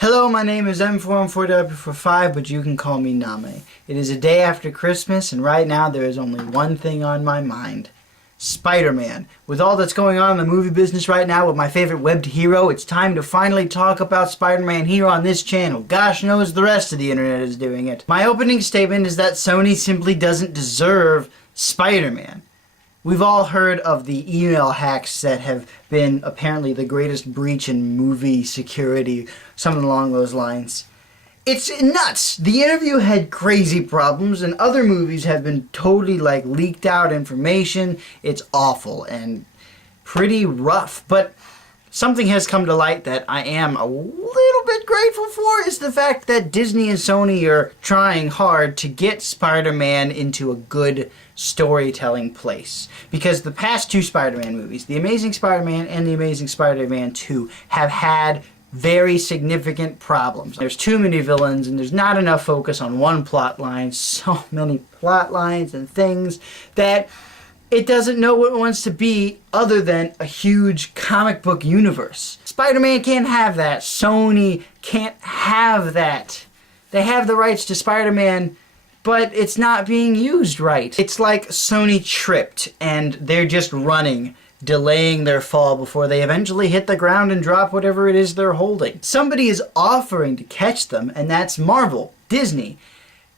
Hello, my name is M4M4W45, but you can call me Name. It is a day after Christmas, and right now there is only one thing on my mind. Spider-Man. With all that's going on in the movie business right now with my favorite webbed hero, it's time to finally talk about Spider-Man here on this channel. Gosh knows the rest of the internet is doing it. My opening statement is that Sony simply doesn't deserve Spider-Man. We've all heard of the email hacks that have been apparently the greatest breach in movie security, something along those lines. It's nuts! The interview had crazy problems, and other movies have been totally leaked out information. It's awful and pretty rough, but something has come to light that I am a little bit grateful for, is the fact that Disney and Sony are trying hard to get Spider-Man into a good storytelling place. Because the past two Spider-Man movies, The Amazing Spider-Man and The Amazing Spider-Man 2, have had very significant problems. There's too many villains and there's not enough focus on one plot line. So many plot lines and things that it doesn't know what it wants to be other than a huge comic book universe. Spider-Man can't have that. Sony can't have that. They have the rights to Spider-Man, but it's not being used right. It's like Sony tripped and they're just running, delaying their fall before they eventually hit the ground and drop whatever it is they're holding. Somebody is offering to catch them, and that's Marvel, Disney.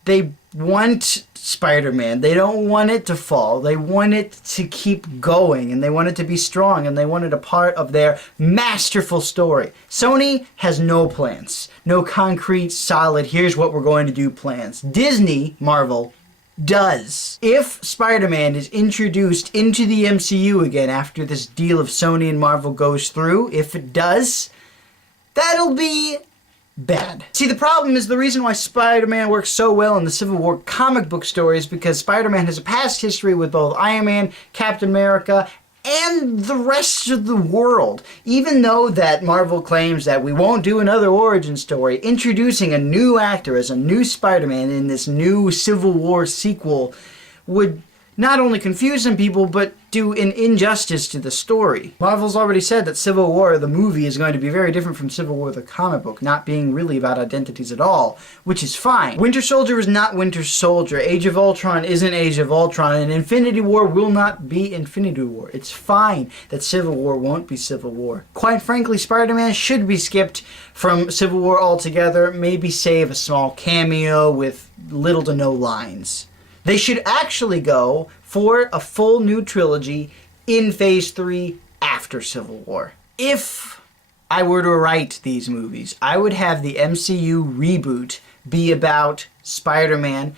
They want Spider-Man. They don't want it to fall. They want it to keep going, and they want it to be strong, and they want it a part of their masterful story. Sony has no plans. No concrete, solid, here's what we're going to do plans. Disney, Marvel, does. If Spider-Man is introduced into the MCU again after this deal of Sony and Marvel goes through, if it does, that'll be bad. See, the problem is the reason why Spider-Man works so well in the Civil War comic book story is because Spider-Man has a past history with both Iron Man, Captain America, and the rest of the world. Even though that Marvel claims that we won't do another origin story, introducing a new actor as a new Spider-Man in this new Civil War sequel would not only confuse some people, but do an injustice to the story. Marvel's already said that Civil War, the movie, is going to be very different from Civil War, the comic book, not being really about identities at all, which is fine. Winter Soldier is not Winter Soldier. Age of Ultron isn't Age of Ultron, and Infinity War will not be Infinity War. It's fine that Civil War won't be Civil War. Quite frankly, Spider-Man should be skipped from Civil War altogether, maybe save a small cameo with little to no lines. They should actually go for a full new trilogy in Phase 3 after Civil War. If I were to write these movies, I would have the MCU reboot be about Spider-Man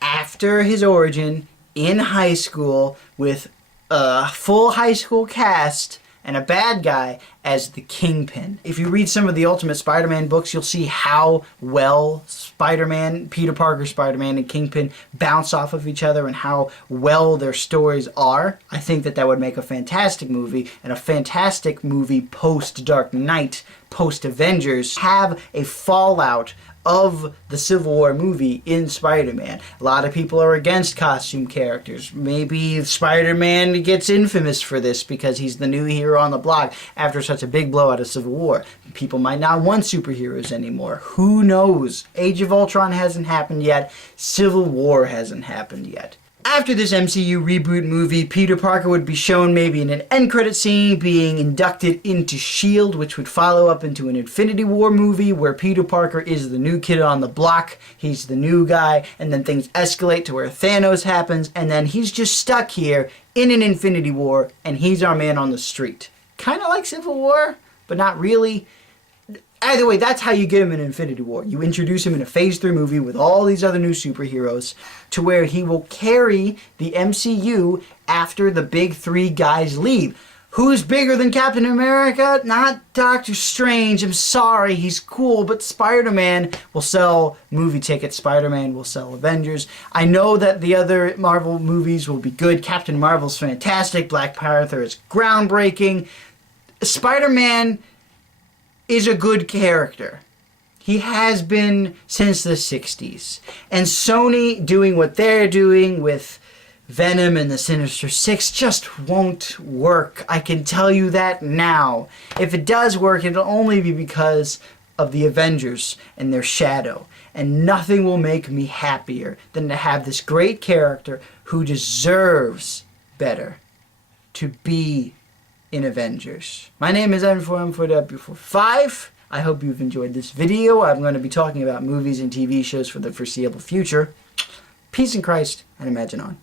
after his origin in high school with a full high school cast and a bad guy as the Kingpin. If you read some of the Ultimate Spider-Man books, you'll see how well Spider-Man, Peter Parker Spider-Man, and Kingpin bounce off of each other and how well their stories are. I think that that would make a fantastic movie, and a fantastic movie post-Dark Knight, post-Avengers, have a fallout of the Civil War movie in Spider-Man. A lot of people are against costume characters. Maybe Spider-Man gets infamous for this because he's the new hero on the block after such a big blow out of Civil War. People might not want superheroes anymore. Who knows? Age of Ultron hasn't happened yet. Civil War hasn't happened yet. After this MCU reboot movie, Peter Parker would be shown maybe in an end credit scene being inducted into S.H.I.E.L.D., which would follow up into an Infinity War movie where Peter Parker is the new kid on the block, he's the new guy, and then things escalate to where Thanos happens, and then he's just stuck here in an Infinity War, and he's our man on the street. Kind of like Civil War, but not really. Either way, that's how you get him in Infinity War. You introduce him in a Phase 3 movie with all these other new superheroes to where he will carry the MCU after the big three guys leave. Who's bigger than Captain America? Not Doctor Strange. I'm sorry, he's cool, but Spider-Man will sell movie tickets. Spider-Man will sell Avengers. I know that the other Marvel movies will be good. Captain Marvel's fantastic. Black Panther is groundbreaking. Spider-Man is a good character. He has been since the 60s. And Sony doing what they're doing with Venom and the Sinister Six just won't work. I can tell you that now. If it does work, it'll only be because of the Avengers and their shadow. And nothing will make me happier than to have this great character who deserves better to be in Avengers. My name is M4M4W45. I hope you've enjoyed this video. I'm going to be talking about movies and TV shows for the foreseeable future. Peace in Christ, and imagine on.